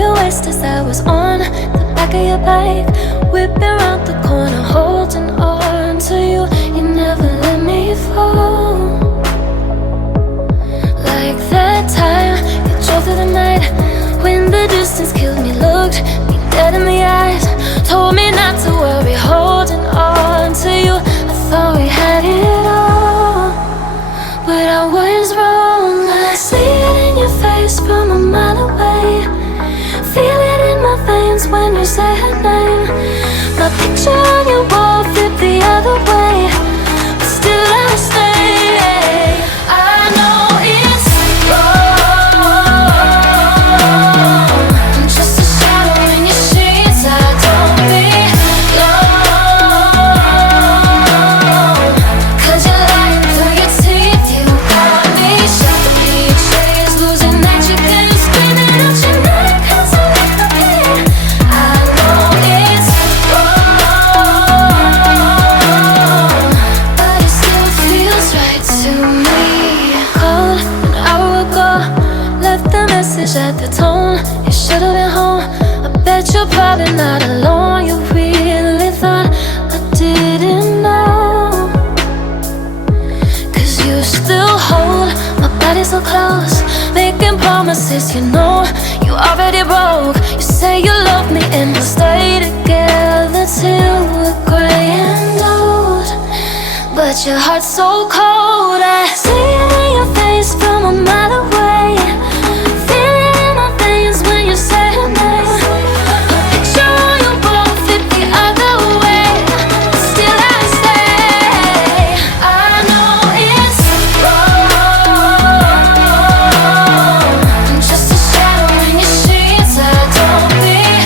your waist as I was on the back of your bike, whipping round the corner, holding on to you. You never let me fall. Like that time you drove through the night, when the distance killed me, looked me dead in the eyes, told me not to worry, holding on to you. I thought we had it all, but I was wrong. I see it in your face from a mile away, feel it in my veins when you say her name. My picture on your wall flipped the other way, but still I stay. I know it's wrong, I'm just a shadow in your sheets. I don't belong, 'cause you're lying through your teeth. You got me shut me chase, losing that you can screaming out your name 'cause I love it. I know it's wrong, but it still feels right to me. Called an hour ago, left the message at the tone. You should've been home. I bet you're probably not alone. You really thought I didn't know, 'cause you still hold my body so close, making promises you know you already broke. You say you love me and we'll stay together till we're gray and old, but your heart's so cold. I see it in your face from a mile away, feel it in my veins when you say her name. A picture on your wall flipped the other way, but still I stay. I know it's wrong, I'm just a shadow in your sheets. I don't belong,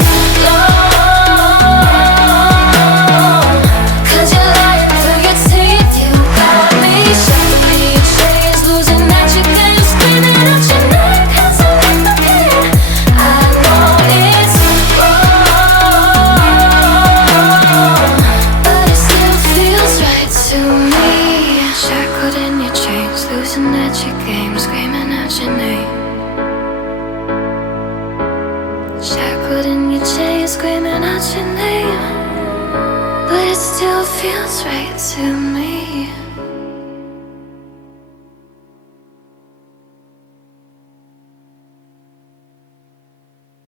'cause you're lying through your teeth. You got me shut me chase, losing that you can screaming out your name 'cause I love it. I know it's wrong, but it still feels right to me. Shackled in your chains, losing at your game, screaming out your name. Shackled in your chains, screaming out your name, but it still feels right to me.